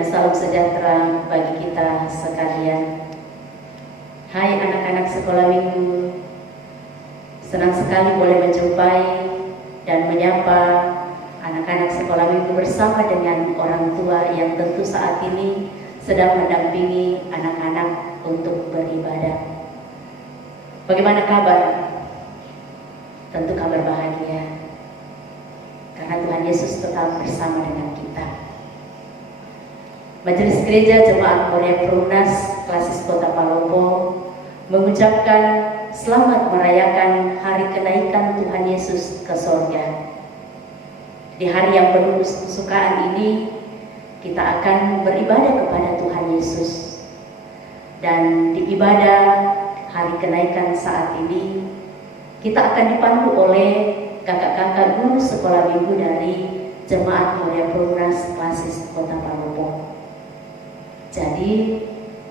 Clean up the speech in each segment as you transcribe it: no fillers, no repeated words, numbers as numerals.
dan salam sejahtera bagi kita sekalian. Hai anak-anak sekolah minggu, senang sekali boleh menjumpai dan menyapa anak-anak sekolah minggu bersama dengan orang tua yang tentu saat ini sedang mendampingi anak-anak untuk beribadah. Bagaimana kabar? Tentu kabar bahagia, karena Tuhan Yesus tetap bersama dengan kita. Majelis Gereja Jemaat Moria Perumnas Klasis Kota Palopo mengucapkan selamat merayakan hari kenaikan Tuhan Yesus ke sorga. Di hari yang penuh kesukaan ini, kita akan beribadah kepada Tuhan Yesus. Dan di ibadah hari kenaikan saat ini, kita akan dipandu oleh kakak-kakak guru sekolah minggu dari Jemaat Moria Perumnas Klasis Kota Palopo. Jadi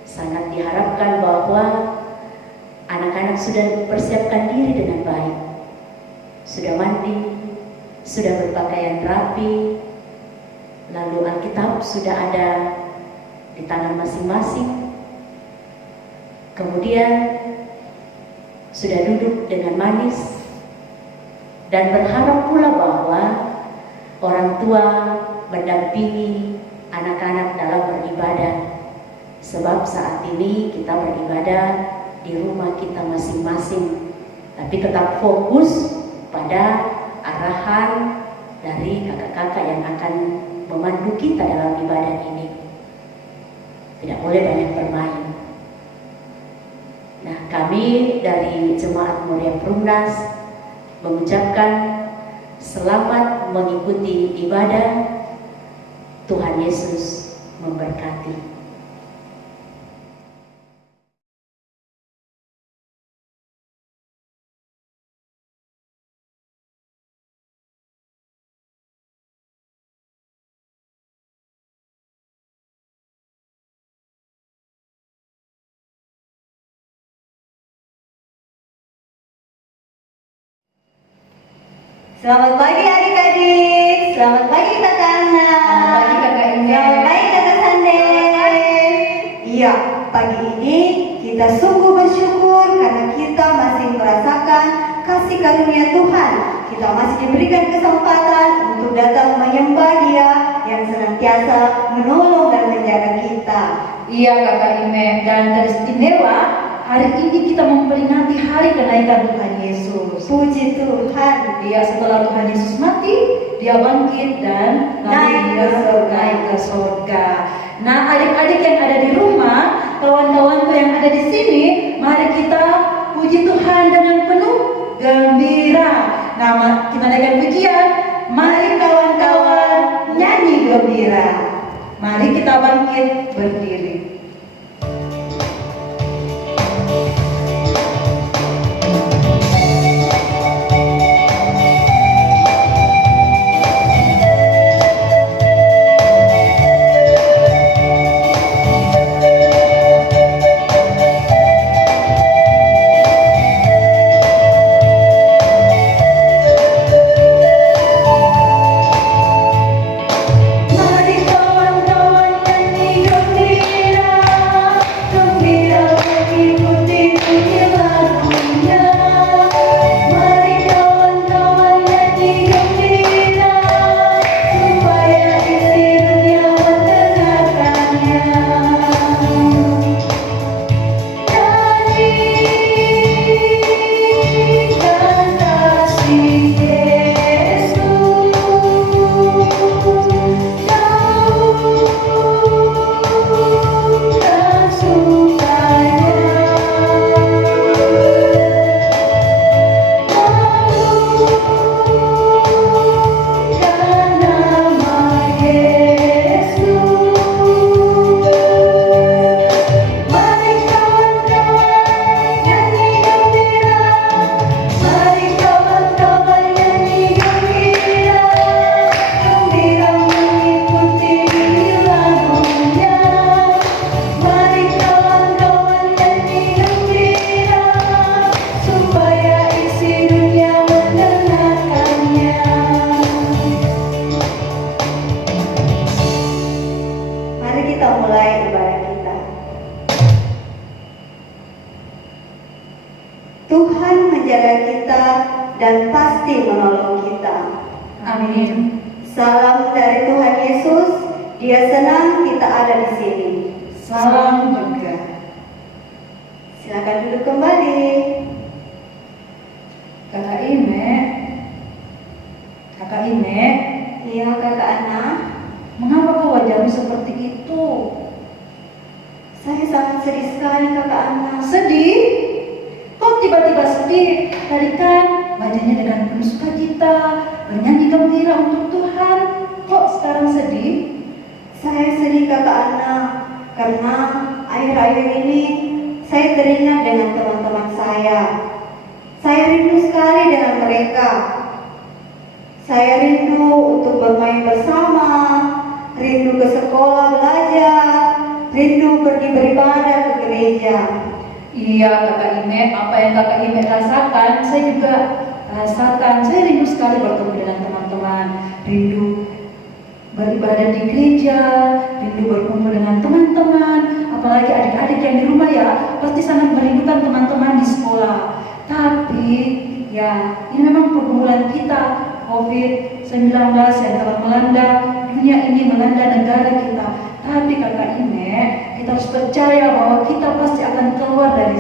sangat diharapkan bahwa anak-anak sudah mempersiapkan diri dengan baik, sudah mandi, sudah berpakaian rapi, lalu Alkitab sudah ada di tangan masing-masing, kemudian sudah duduk dengan manis, dan berharap pula bahwa orang tua mendampingi anak-anak dalam beribadah. Sebab saat ini kita beribadah di rumah kita masing-masing, tapi tetap fokus pada arahan dari kakak-kakak yang akan memandu kita dalam ibadah ini. Tidak boleh banyak bermain. Nah, kami dari Jemaat Moria Perumnas mengucapkan selamat mengikuti ibadah. Tuhan Yesus memberkati. Selamat pagi adik-adik, selamat pagi kakak Ana, Selamat pagi kakak Ine, selamat pagi kakak Sande. Iya, pagi ini kita sungguh bersyukur karena kita masih merasakan kasih karunia Tuhan. Kita masih diberikan kesempatan untuk datang menyembah Dia yang senantiasa menolong dan menjaga kita. Iya kakak Ine, dan teristimewa hari ini kita memperingati hari kenaikan Tuhan Yesus. Puji Tuhan. Dia setelah Tuhan Yesus mati, dia bangkit dan Naik ke surga. naik ke surga. Nah, adik-adik yang ada di rumah, kawan-kawanku yang ada di sini, mari kita puji Tuhan dengan penuh gembira. Nah, kita naikkan pujian. Mari kawan-kawan nyanyi gembira. Mari kita bangkit berdiri. Mari kawan-kawan nyanyi gembira. Tuhan menjaga kita dan pasti menolong kita. Amin. Salam dari Tuhan Yesus. Dia senang kita ada di sini. Salam juga. Silakan duduk kembali. Kakak Ine. Kakak Ine, Iya, Kakak Ana. mengapa kau wajahmu seperti itu? Saya sangat sedih sekali, Kakak Ana. Sedih? Kok tiba-tiba sedih? Tadi kan wajahnya dengan penuh sukacita, bernyanyi gembira untuk Tuhan. Kok sekarang sedih? Saya sedih, Kakak Ana, karena akhir-akhir ini saya teringat dengan teman-teman saya. Saya rindu sekali dengan mereka. Saya rindu untuk bermain bersama, rindu ke sekolah belajar, rindu pergi beribadah ke gereja. Iya Kakak Ime, apa yang Kakak Ime rasakan, saya juga rasakan. Saya rindu sekali bertemu dengan teman-teman, rindu beribadah di gereja, rindu berkumpul dengan teman-teman, apalagi adik-adik yang di rumah ya, pasti sangat merindukan teman-teman di sekolah. Tapi ya, ini memang pergumulan kita, COVID-19 yang telah melanda dunia ini, melanda negara kita. Tapi Kakak Ine, kita harus percaya bahwa kita pasti akan keluar dari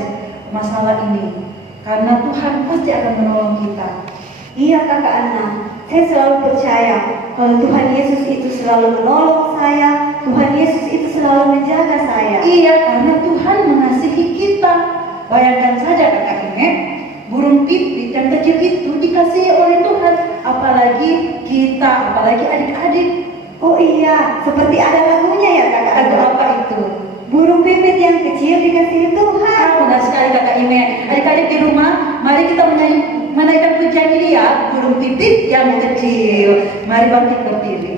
masalah ini, karena Tuhan pasti akan menolong kita. Iya, Kakak Ana, saya selalu percaya kalau Tuhan Yesus itu selalu menolong saya, Tuhan Yesus itu selalu menjaga saya. Iya, karena Tuhan mengasihi kita. Bayangkan saja Kakak Ine, burung pipit yang kecil itu dikasihi oleh Tuhan, apalagi kita, apalagi adik-adik. Oh iya, seperti ada lagunya ya, Kakak Lagu Ana. apa itu? Burung pipit yang kecil dikasihi Tuhan. Benar sekali Kakak Ime. Adik-adik di rumah, mari kita menaikkan pujian ini ya, burung pipit yang kecil. Mari bangkit berdiri.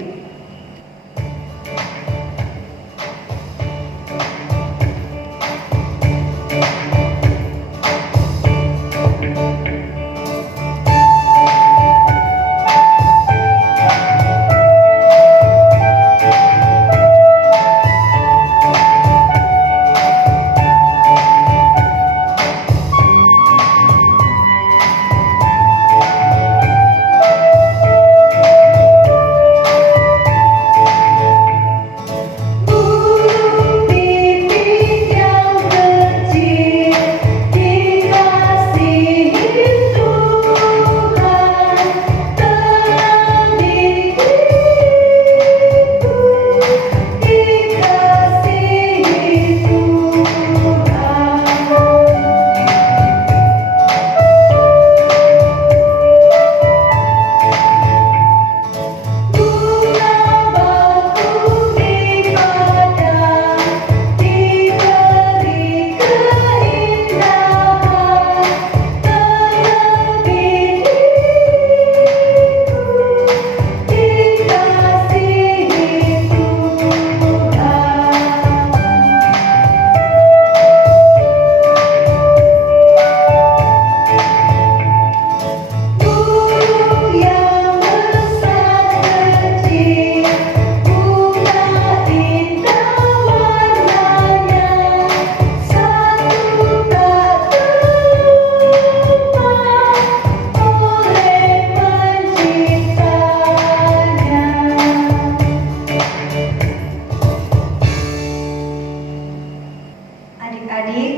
Adik-adik,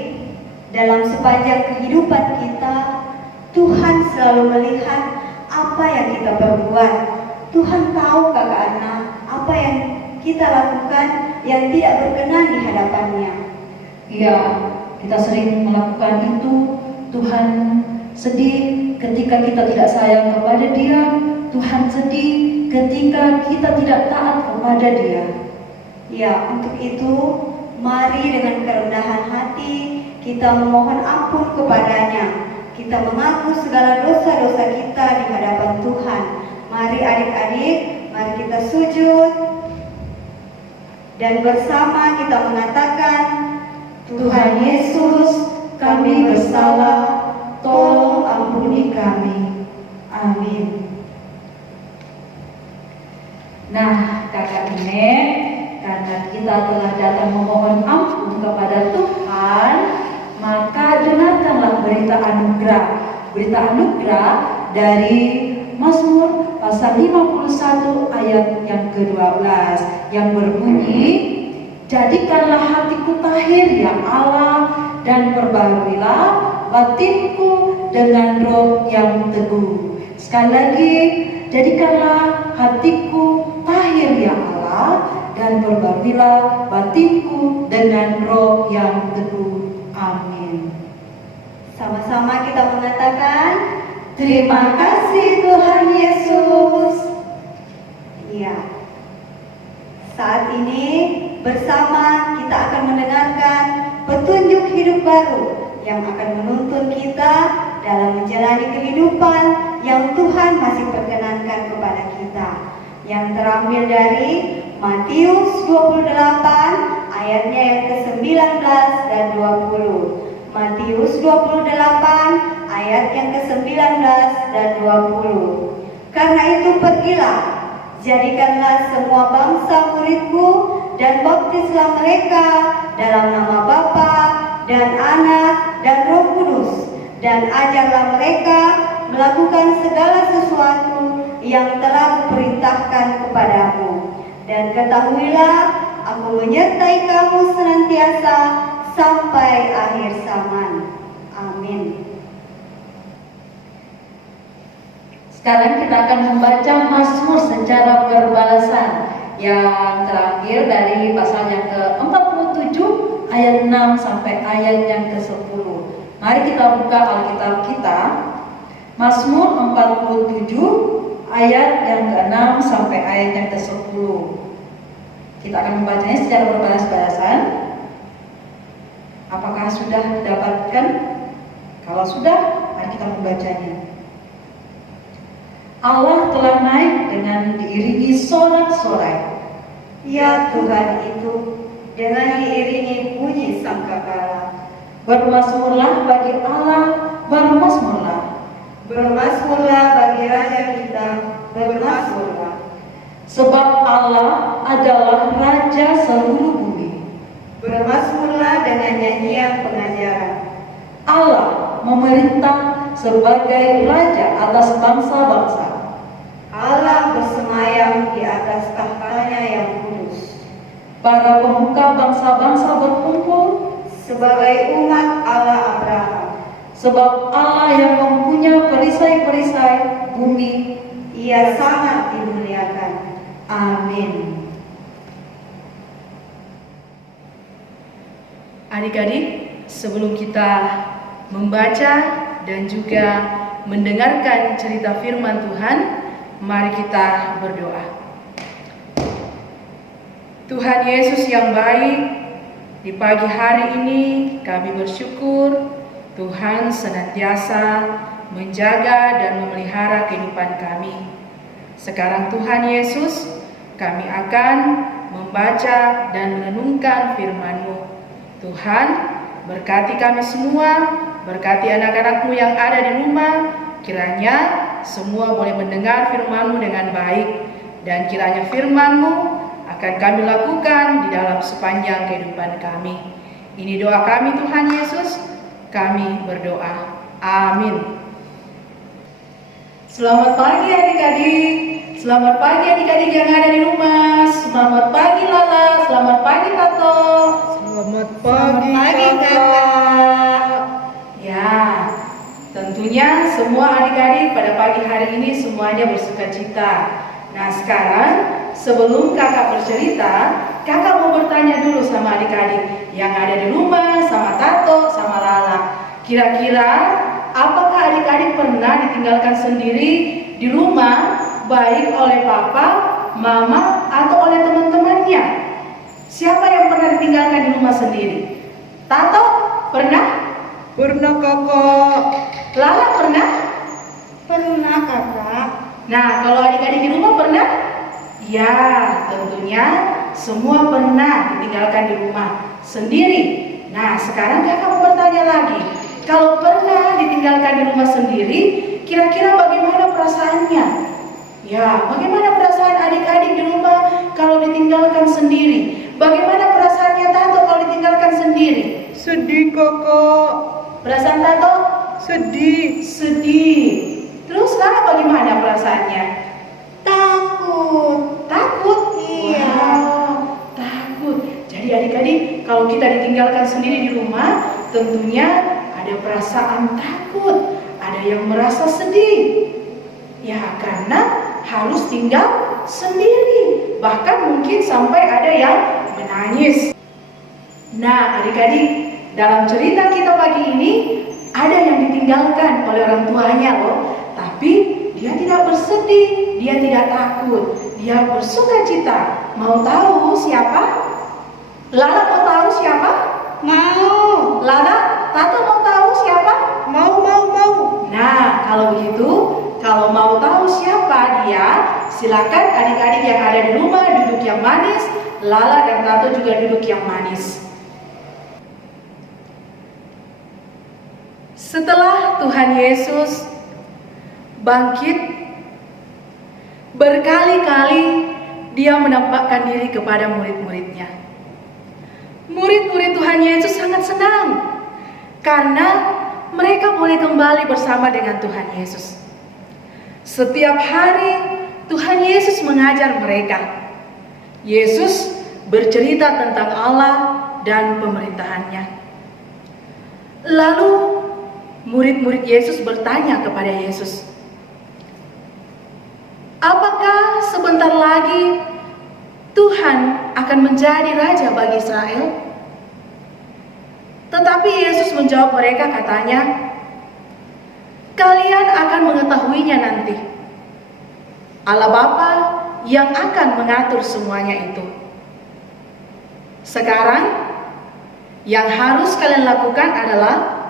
dalam sepanjang kehidupan kita, Tuhan selalu melihat apa yang kita perbuat. Tuhan tahu, Kakak Ana, apa yang kita lakukan yang tidak berkenan di hadapannya. Iya, kita sering melakukan itu. Tuhan sedih ketika kita tidak sayang kepada Dia. Tuhan sedih ketika kita tidak taat kepada Dia. Ya, untuk itu, mari dengan kerendahan hati kita memohon ampun kepadanya. Kita mengaku segala dosa-dosa kita di hadapan Tuhan. Mari adik-adik, mari kita sujud dan bersama kita mengatakan, Tuhan Yesus, kami bersalah, tolong ampuni kami. Amin. Nah, Kakak Ine, karena kita telah datang memohon ampun kepada Tuhan, maka dengarkanlah berita anugerah. Berita anugerah dari Mazmur pasal 51 ayat yang ke-12 yang berbunyi, jadikanlah hatiku tahir ya Allah, dan perbaharilah batinku dengan roh yang teguh. Sekali lagi, jadikanlah hatiku tahir ya Allah, dan perbaharilah batinku dengan roh yang teguh. Amin. Sama-sama kita mengatakan, terima kasih Tuhan Yesus. Iya. Saat ini bersama kita akan mendengarkan petunjuk hidup baru yang akan menuntun kita dalam menjalani kehidupan yang Tuhan masih perkenankan kepada kita. Yang terambil dari Matius 28 ayatnya yang ke-19 dan 20. Matius 28 ayat yang ke-19 dan 20. Karena itu pergilah, jadikanlah semua bangsa muridku dan baptislah mereka dalam nama Bapa dan Anak dan Roh Kudus, dan ajarlah mereka melakukan segala sesuatu yang telah kuperintahkan kepadamu. Dan ketahuilah, aku menyertai kamu senantiasa sampai akhir zaman. Amin. Sekarang kita akan membaca Mazmur secara berbalasan yang terambil dari pasal yang ke-47 ayat 6 sampai ayat yang ke-10. Mari kita buka Alkitab kita, Mazmur 47 ayat yang ke-6 sampai ayat yang ke-10. Kita akan membacanya secara berbalas-balasan. Apakah sudah didapatkan? Kalau sudah, mari kita membacanya. Allah telah naik dengan diiringi sorak-sorai. Ya Tuhan itu, dengan diiringi bunyi sangkakala. Bermasmurlah bagi Allah, bermasmurlah. Bermasmurlah bagi Raja kita, bermasmurlah. Sebab Allah adalah Raja seluruh bumi. Bermasmurlah dengan nyanyian pengajaran. Allah memerintah sebagai Raja atas bangsa-bangsa. Allah bersemayam di atas tahtanya yang kudus. Para pemuka bangsa-bangsa berkumpul Sebagai umat Allah Abraham. Sebab Allah yang mempunyai perisai-perisai bumi, Ia sangat dimuliakan. amin. Adik-adik, sebelum kita membaca dan juga mendengarkan cerita firman Tuhan, mari kita berdoa. Tuhan Yesus yang baik, di pagi hari ini kami bersyukur Tuhan senantiasa menjaga dan memelihara kehidupan kami. Sekarang Tuhan Yesus, kami akan membaca dan merenungkan firman-Mu. Tuhan, berkati kami semua, berkati anak-anak-Mu yang ada di rumah, kiranya semua boleh mendengar firman-Mu dengan baik, dan kiranya firman-Mu akan kami lakukan di dalam sepanjang kehidupan kami. Ini doa kami Tuhan Yesus, kami berdoa. Amin. Selamat pagi adik-adik. Selamat pagi adik-adik yang ada di rumah. Selamat pagi Lala, selamat pagi Tato. Selamat pagi, Kakak. Ya, tentunya semua adik-adik pada pagi hari ini semuanya bersukacita. Nah sekarang sebelum kakak bercerita, kakak mau bertanya dulu sama adik-adik yang ada di rumah, sama Tato, sama Lala. Kira-kira apakah adik-adik pernah ditinggalkan sendiri di rumah, baik oleh papa, mama, atau oleh teman-temannya? Siapa yang pernah ditinggalkan di rumah sendiri? Tato, pernah? Pernah kakak. Lala pernah? Pernah kakak. Nah, kalau adik-adik di rumah pernah? Ya, tentunya semua pernah ditinggalkan di rumah sendiri. Nah, sekarang kakak mau bertanya lagi. Kalau pernah ditinggalkan di rumah sendiri, kira-kira bagaimana perasaannya? Ya, bagaimana perasaan adik-adik di rumah kalau ditinggalkan sendiri? Bagaimana perasaannya Tato kalau ditinggalkan sendiri? Sedih kakak. Perasaan Tato? Sedih. Sedih. Terus Lara bagaimana perasaannya? Takut. Takut? Iya. Wow, takut. Jadi adik-adik, kalau kita ditinggalkan sendiri di rumah, tentunya ada perasaan takut, ada yang merasa sedih. Ya, karena harus tinggal sendiri. Bahkan mungkin sampai ada yang menangis. Nah, adik-adik, dalam cerita kita pagi ini, ada yang ditinggalkan oleh orang tuanya loh. Tapi dia tidak bersedih, dia tidak takut, dia bersukacita. Mau tahu siapa? Lala mau tahu siapa? Mau. Lala, Tato mau tahu siapa? Mau. Nah, kalau begitu, kalau mau tahu siapa dia, silakan adik-adik yang ada di rumah duduk yang manis, Lala dan Tato juga duduk yang manis. Setelah Tuhan Yesus bangkit, berkali-kali dia menampakkan diri kepada murid-muridnya. Murid-murid Tuhan Yesus sangat senang karena mereka boleh kembali bersama dengan Tuhan Yesus. Setiap hari Tuhan Yesus mengajar mereka. Yesus bercerita tentang Allah dan pemerintahannya. Lalu murid-murid Yesus bertanya kepada Yesus, apakah sebentar lagi Tuhan akan menjadi raja bagi Israel? Tetapi Yesus menjawab mereka, katanya, kalian akan mengetahuinya nanti. Allah Bapa yang akan mengatur semuanya itu. Sekarang yang harus kalian lakukan adalah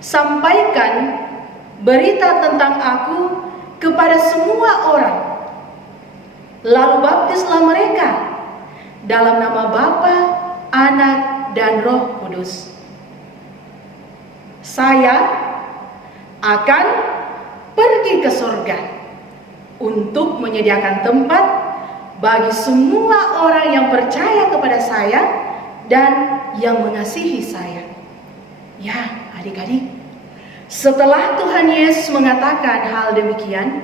sampaikan berita tentang aku kepada semua orang. Lalu baptislah mereka dalam nama Bapa, Anak, dan Roh Kudus. Saya akan pergi ke surga untuk menyediakan tempat bagi semua orang yang percaya kepada saya dan yang mengasihi saya. Ya, adik-adik, setelah Tuhan Yesus mengatakan hal demikian,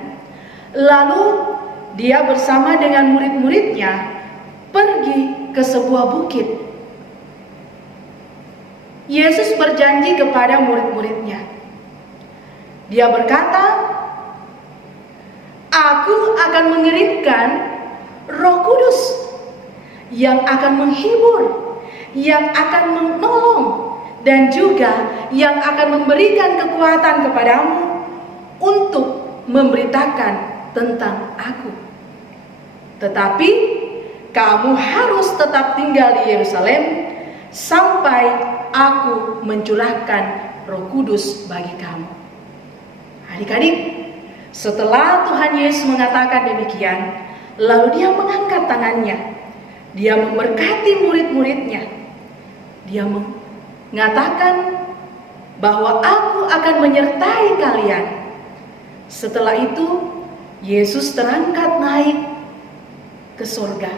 lalu dia bersama dengan murid-muridnya pergi ke sebuah bukit. Yesus berjanji kepada murid-muridnya. Dia berkata, Aku akan mengirimkan Roh Kudus yang akan menghibur, yang akan menolong, dan juga yang akan memberikan kekuatan kepadamu untuk memberitakan tentang aku. Tetapi kamu harus tetap tinggal di Yerusalem sampai aku mencurahkan Roh Kudus bagi kamu. Adik-adik, setelah Tuhan Yesus mengatakan demikian, lalu dia mengangkat tangannya. Dia memberkati murid-muridnya. Dia mengatakan bahwa aku akan menyertai kalian. Setelah itu, Yesus terangkat naik ke surga.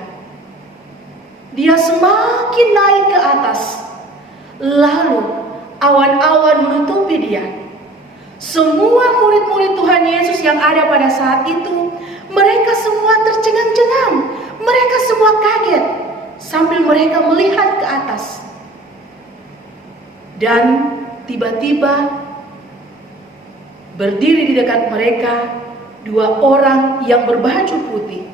Dia semakin naik ke atas. Lalu awan-awan menutupi dia. Semua murid-murid Tuhan Yesus yang ada pada saat itu, mereka semua tercengang-cengang. Mereka semua kaget sambil mereka melihat ke atas. Dan tiba-tiba berdiri di dekat mereka dua orang yang berbaju putih.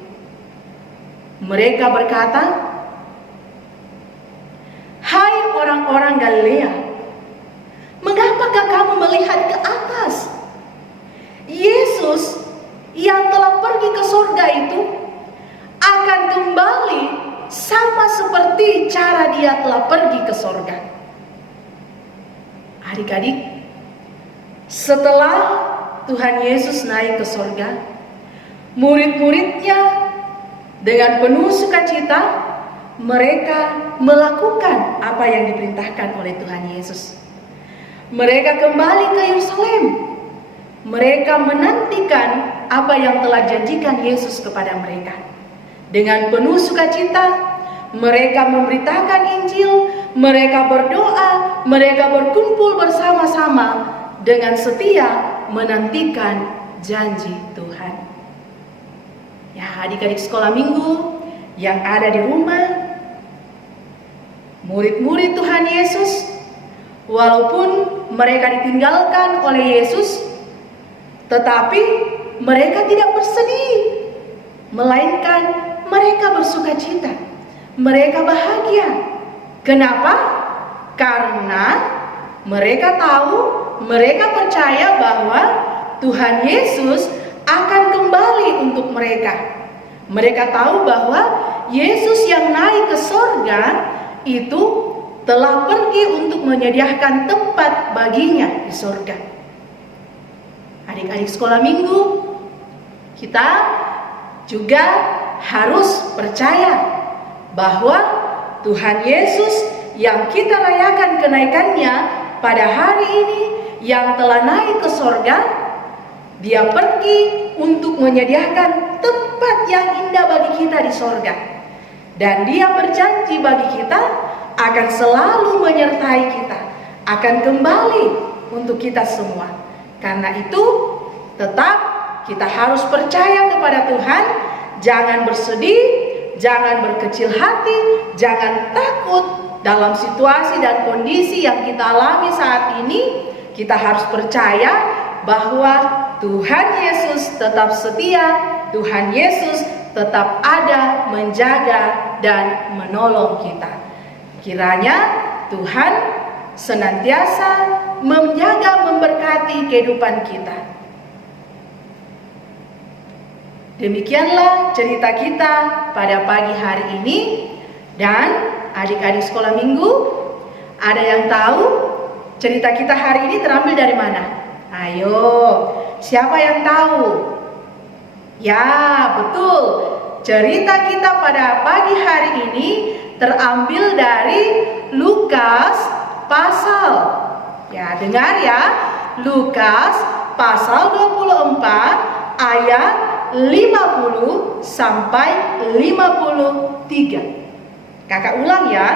Mereka berkata, "Hai orang-orang Galilea, mengapakah kamu melihat ke atas? Yesus yang telah pergi ke surga itu akan kembali sama seperti cara dia telah pergi ke surga." Adik-adik, setelah Tuhan Yesus naik ke surga, murid-muridnya dengan penuh sukacita mereka melakukan apa yang diperintahkan oleh Tuhan Yesus. Mereka kembali ke Yerusalem. Mereka menantikan apa yang telah janjikan Yesus kepada mereka. Dengan penuh sukacita, mereka memberitakan Injil, mereka berdoa, mereka berkumpul bersama-sama dengan setia menantikan janji Tuhan. Ya, adik-adik sekolah minggu yang ada di rumah, murid-murid Tuhan Yesus, walaupun mereka ditinggalkan oleh Yesus, tetapi mereka tidak bersedih, melainkan mereka bersukacita, mereka bahagia. Kenapa? Karena mereka tahu, mereka percaya bahwa Tuhan Yesus akan kembali untuk mereka. Mereka tahu bahwa Yesus yang naik ke sorga itu telah pergi untuk menyediakan tempat baginya di sorga. Adik-adik sekolah minggu, kita juga harus percaya bahwa Tuhan Yesus yang kita rayakan kenaikannya pada hari ini, yang telah naik ke sorga, Dia pergi untuk menyediakan tempat yang indah bagi kita di sorga. Dan Dia berjanji bagi kita akan selalu menyertai kita, akan kembali untuk kita semua. Karena itu tetap kita harus percaya kepada Tuhan, jangan bersedih, jangan berkecil hati, jangan takut dalam situasi dan kondisi yang kita alami saat ini. Kita harus percaya bahwa Tuhan Yesus tetap setia, Tuhan Yesus tetap ada menjaga dan menolong kita. Kiranya Tuhan senantiasa menjaga, memberkati kehidupan kita. Demikianlah cerita kita pada pagi hari ini. Dan adik-adik sekolah minggu, ada yang tahu cerita kita hari ini terambil dari mana? Ayo, siapa yang tahu? Ya, betul. Cerita kita pada pagi hari ini terambil dari Lukas pasal. Ya, dengar ya. Lukas pasal 24 ayat 50 sampai 53. Kakak ulang ya.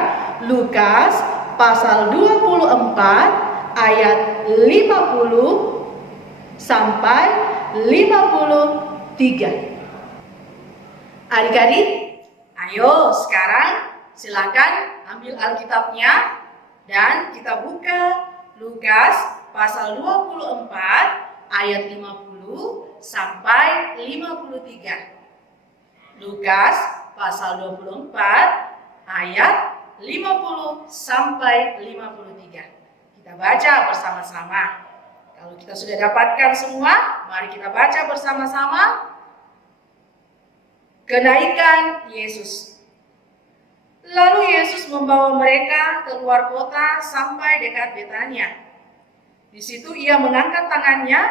Lukas pasal 24 ayat 50 sampai 53. Adik-adik, ayo sekarang silakan ambil Alkitabnya dan kita buka Lukas pasal 24 ayat 50 sampai 53. Lukas pasal 24 ayat 50 sampai 53. Kita baca bersama-sama. Kalau kita sudah dapatkan semua, mari kita baca bersama-sama. Kenaikan Yesus. Lalu Yesus membawa mereka keluar kota sampai dekat Betania. Di situ Ia mengangkat tangannya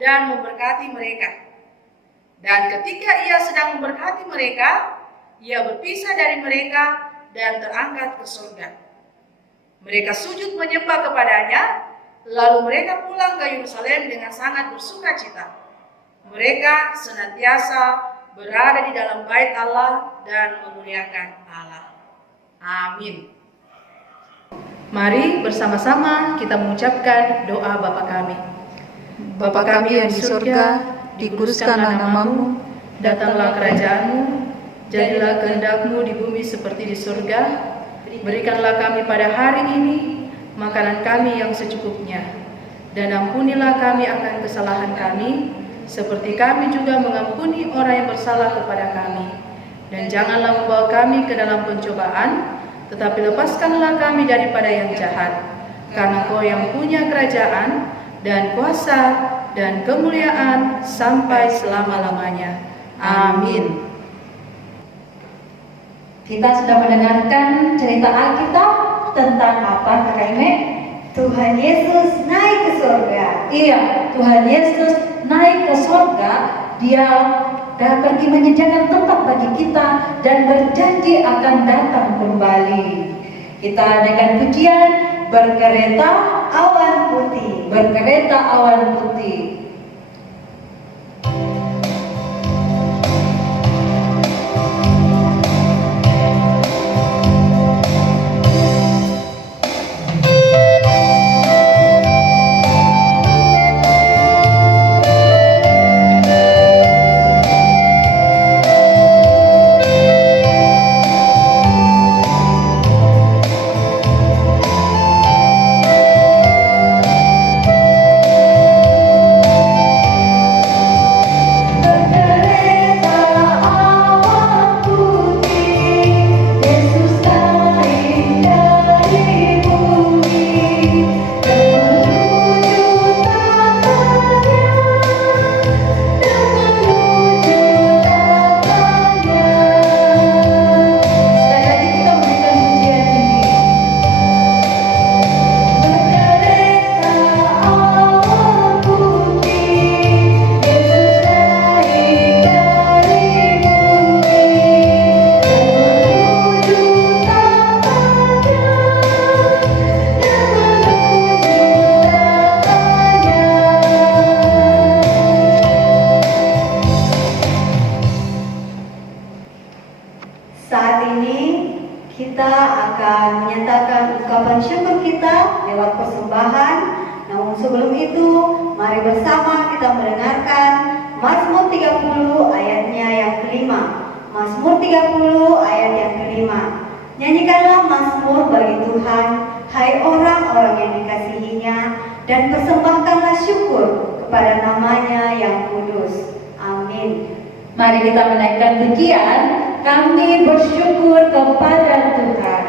dan memberkati mereka. Dan ketika Ia sedang memberkati mereka, Ia berpisah dari mereka dan terangkat ke surga. Mereka sujud menyembah kepadanya, lalu mereka pulang ke Yerusalem dengan sangat bersukacita. Mereka senantiasa berada di dalam bait Allah dan memuliakan Allah. Amin. Mari bersama-sama kita mengucapkan doa Bapa kami. Bapa kami yang di surga, dikuduskanlah namamu, datanglah kerajaanmu, jadilah kehendak-Mu di bumi seperti di surga. Berikanlah kami pada hari ini makanan kami yang secukupnya, dan ampunilah kami akan kesalahan kami, seperti kami juga mengampuni orang yang bersalah kepada kami. Dan janganlah membawa kami ke dalam pencobaan, tetapi lepaskanlah kami daripada yang jahat. Karena Kau yang punya kerajaan dan kuasa dan kemuliaan sampai selama-lamanya. Amin. Kita sudah mendengarkan cerita Alkitab tentang apa, Kakak Ime? Tuhan Yesus naik ke surga. Iya, Tuhan Yesus naik ke surga. Dia pergi menyediakan tempat bagi kita dan berjanji akan datang kembali. Kita dengan pujian berkereta Awan putih. berkereta awan putih. mengatakan ungkapan syukur kita lewat persembahan. Namun sebelum itu, mari bersama kita mendengarkan Mazmur 30 ayatnya yang kelima. Mazmur 30 ayat yang kelima. Nyanyikanlah Mazmur bagi Tuhan, hai orang-orang yang dikasihinya, dan persembahkanlah syukur kepada namanya yang kudus. Amin. Mari kita menaikkan pujian, kami bersyukur kepada Tuhan.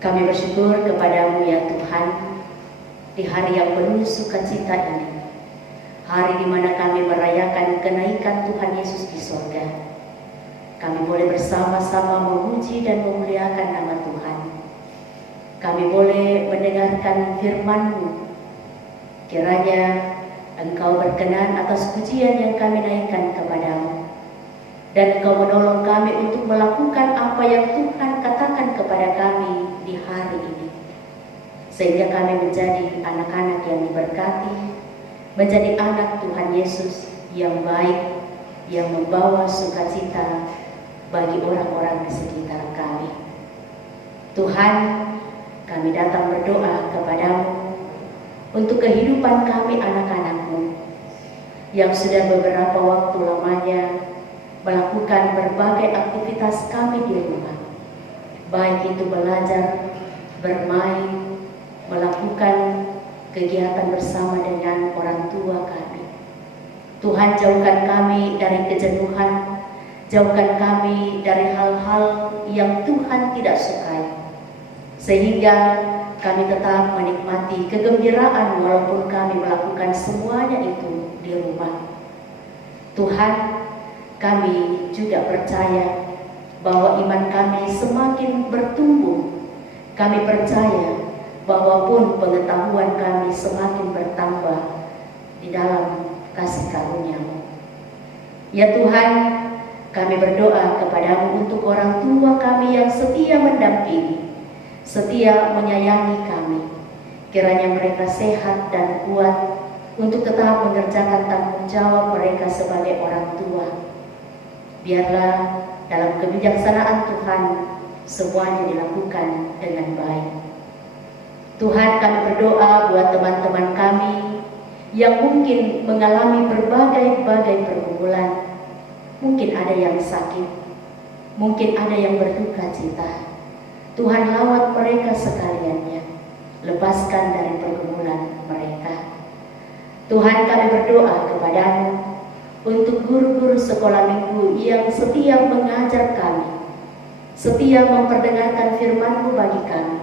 Kami bersyukur kepadamu ya Tuhan, di hari yang penuh sukacita ini, hari di mana kami merayakan kenaikan Tuhan Yesus di sorga. Kami boleh bersama-sama memuji dan memuliakan nama Tuhan. Kami boleh mendengarkan firman-Mu. Kiranya Engkau berkenan atas pujian yang kami naikkan kepadamu. Dan Engkau menolong kami untuk melakukan apa yang Tuhan katakan kepada kami di hari ini. Sehingga kami menjadi anak-anak yang diberkati, menjadi anak Tuhan Yesus yang baik, yang membawa sukacita bagi orang-orang di sekitar kami. Tuhan, kami datang berdoa kepadamu untuk kehidupan kami anak-anak-Mu yang sudah beberapa waktu lamanya melakukan berbagai aktivitas kami di rumah, baik itu belajar, bermain, melakukan kegiatan bersama dengan orang tua kami. Tuhan, jauhkan kami dari kejenuhan, jauhkan kami dari hal-hal yang Tuhan tidak sukai, sehingga kami tetap menikmati kegembiraan walaupun kami melakukan semuanya itu di rumah. Tuhan, kami juga percaya bahwa iman kami semakin bertumbuh. Kami percaya bahwa pun pengetahuan kami semakin bertambah di dalam kasih karunia-Mu. Ya Tuhan, kami berdoa kepadamu untuk orang tua kami yang setia mendampingi, setia menyayangi kami. Kiranya mereka sehat dan kuat untuk tetap mengerjakan tanggung jawab mereka sebagai orang tua. Biarlah dalam kebijaksanaan Tuhan semuanya dilakukan dengan baik. Tuhan, kami berdoa buat teman-teman kami yang mungkin mengalami berbagai pergumulan. Mungkin ada yang sakit, mungkin ada yang berduka cita. Tuhan, lawat mereka sekaliannya, lepaskan dari pergumulan mereka. Tuhan, kami berdoa kepadamu untuk guru-guru sekolah minggu yang setia mengajar kami, setia memperdengarkan firman-Mu bagi kami.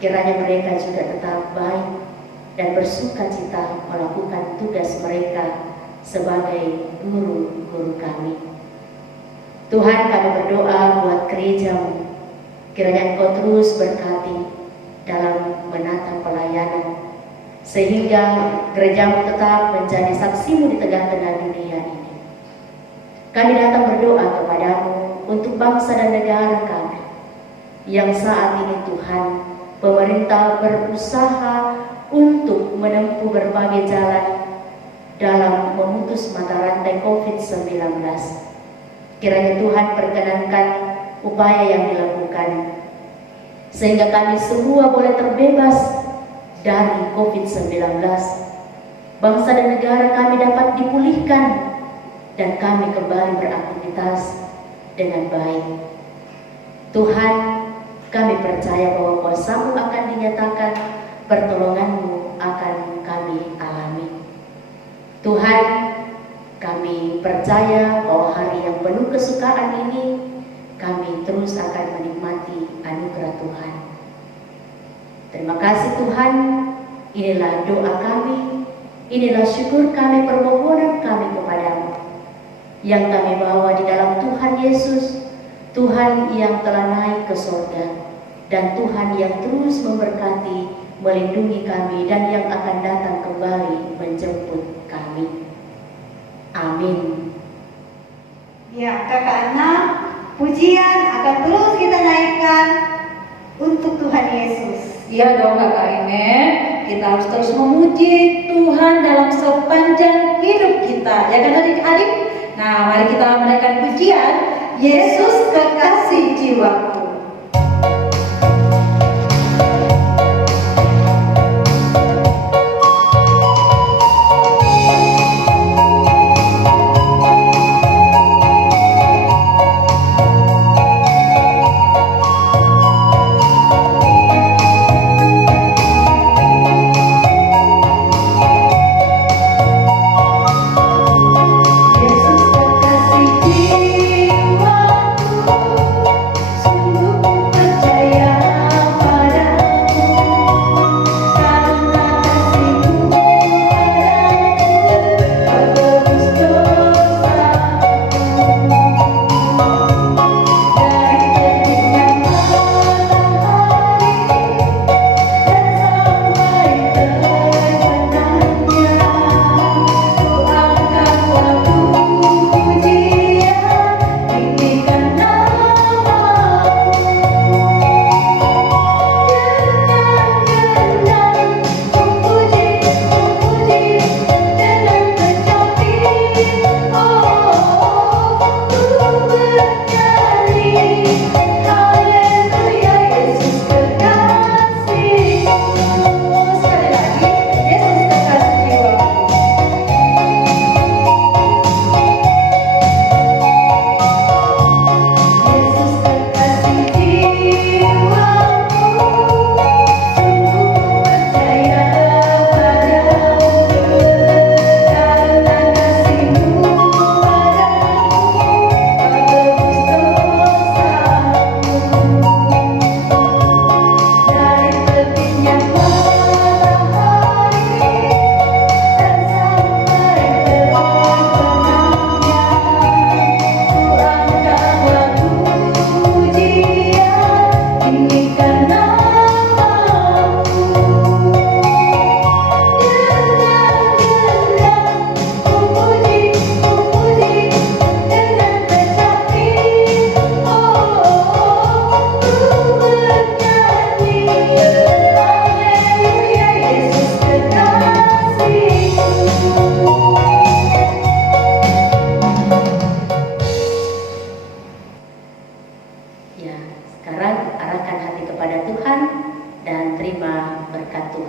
Kiranya mereka juga tetap baik dan bersuka cita melakukan tugas mereka sebagai guru-guru kami. Tuhan, kami berdoa buat gereja-Mu. Kiranya Engkau terus berkati dalam menata pelayanan, sehingga gereja-Mu tetap menjadi saksi-Mu di tengah-tengah dunia ini. Kami datang berdoa kepadamu untuk bangsa dan negara kami, yang saat ini Tuhan, pemerintah berusaha untuk menempuh berbagai jalan dalam memutus mata rantai COVID-19. Kiranya Tuhan perkenankan upaya yang dilakukan, sehingga kami semua boleh terbebas dari COVID-19. Bangsa dan negara kami dapat dipulihkan dan kami kembali beraktivitas dengan baik. Tuhan, kami percaya bahwa kuasa-Mu akan dinyatakan, pertolongan-Mu akan kami alami. Tuhan, kami percaya bahwa hari yang penuh kesukaan ini kami terus akan menikmati anugerah Tuhan. Terima kasih Tuhan, inilah doa kami, inilah syukur kami, permohonan kami kepadamu, yang kami bawa di dalam Tuhan Yesus, Tuhan yang telah naik ke surga, dan Tuhan yang terus memberkati, melindungi kami, dan yang akan datang kembali menjemput kami. Amin. Ya, Kakak Ana, pujian akan terus kita naikkan untuk Tuhan Yesus. Iya dong Kakak Ine, kita harus terus memuji Tuhan dalam sepanjang hidup kita, ya kan adik-adik? Nah, mari kita menaikkan pujian Yesus kekasih jiwaku. Yesus kekasih jiwaku,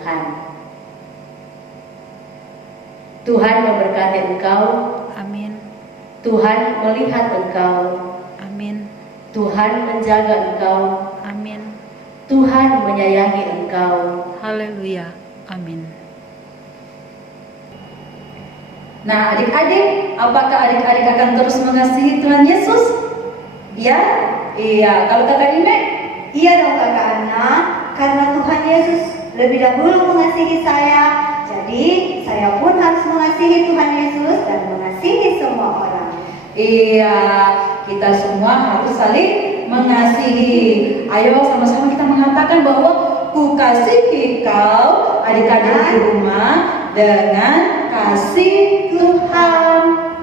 Tuhan. Tuhan memberkati engkau, Amin. Tuhan melihat engkau, Amin. Tuhan menjaga engkau, Amin. Tuhan menyayangi engkau. Haleluya. Amin. Nah, adik-adik, apakah adik-adik akan terus mengasihi Tuhan Yesus? Ya? Iya. Kalau kakak Ine? Iya dong kakak Ana, karena Tuhan Yesus lebih dahulu mengasihi saya, jadi saya pun harus mengasihi Tuhan Yesus dan mengasihi semua orang. Iya, kita semua harus saling mengasihi. Ayo sama-sama kita mengatakan bahwa ku kasihi kau, adik-adik di rumah, dengan kasih Tuhan.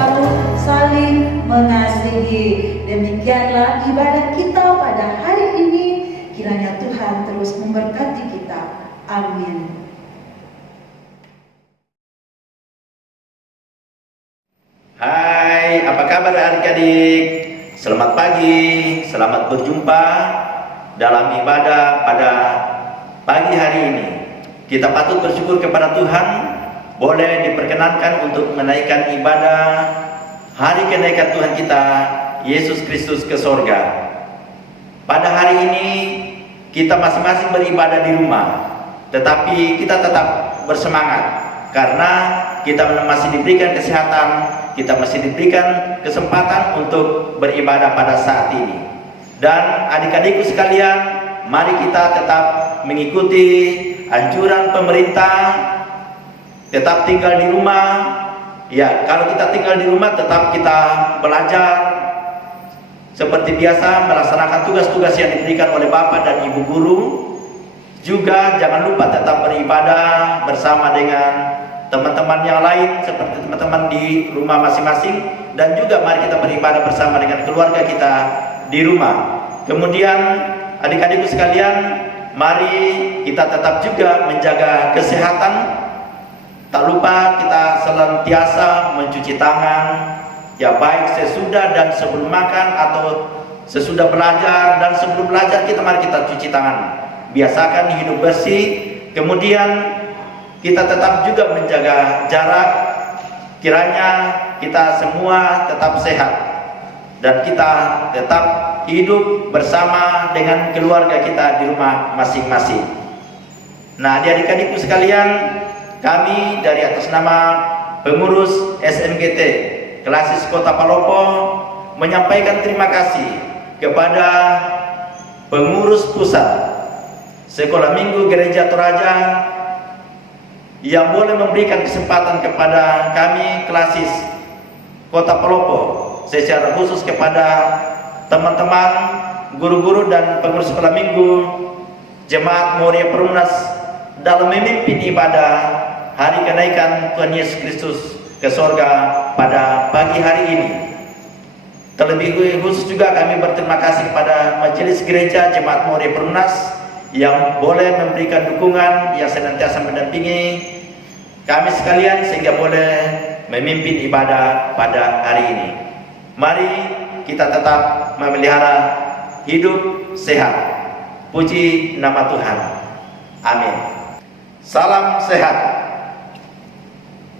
Aku harus Demikianlah ibadah kita pada hari ini. Kiranya Tuhan terus memberkati kita. Amin. Hai, apa kabar adik-adik? Selamat pagi, selamat berjumpa dalam ibadah pada pagi hari ini. Kita patut bersyukur kepada Tuhan, boleh diperkenankan untuk menaikkan ibadah hari kenaikan Tuhan kita, Yesus Kristus ke sorga. Pada hari ini, kita masing-masing beribadah di rumah, tetapi kita tetap bersemangat, karena kita masih diberikan kesehatan, kita masih diberikan kesempatan untuk beribadah pada saat ini. Dan adik-adikku sekalian, mari kita tetap mengikuti anjuran pemerintah, tetap tinggal di rumah. Ya, kalau kita tinggal di rumah, tetap kita belajar seperti biasa, melaksanakan tugas-tugas yang diberikan oleh Bapak dan Ibu Guru. Juga jangan lupa tetap beribadah bersama dengan teman-teman yang lain, seperti teman-teman di rumah masing-masing. Dan juga mari kita beribadah bersama dengan keluarga kita di rumah. Kemudian adik-adikku sekalian, mari kita tetap juga menjaga kesehatan. Tak lupa kita senantiasa mencuci tangan, ya baik sesudah dan sebelum makan, atau sesudah belajar dan sebelum belajar, mari kita cuci tangan. Biasakan hidup bersih. Kemudian kita tetap juga menjaga jarak, kiranya kita semua tetap sehat dan kita tetap hidup bersama dengan keluarga kita di rumah masing-masing. Nah, adik-adikku sekalian, kami dari atas nama pengurus SMGT Klasis Kota Palopo menyampaikan terima kasih kepada pengurus pusat Sekolah Minggu Gereja Toraja yang boleh memberikan kesempatan kepada kami Klasis Kota Palopo, secara khusus kepada teman-teman guru-guru dan pengurus sekolah minggu Jemaat Moria Perumnas dalam memimpin ibadah hari kenaikan Tuhan Yesus Kristus ke sorga pada pagi hari ini. Terlebih khusus juga kami berterima kasih kepada Majelis Gereja Jemaat More Perumnas yang boleh memberikan dukungan yang senantiasa mendampingi kami sekalian sehingga boleh memimpin ibadah pada hari ini. Mari kita tetap memelihara hidup sehat. Puji nama Tuhan. Amin. Salam sehat.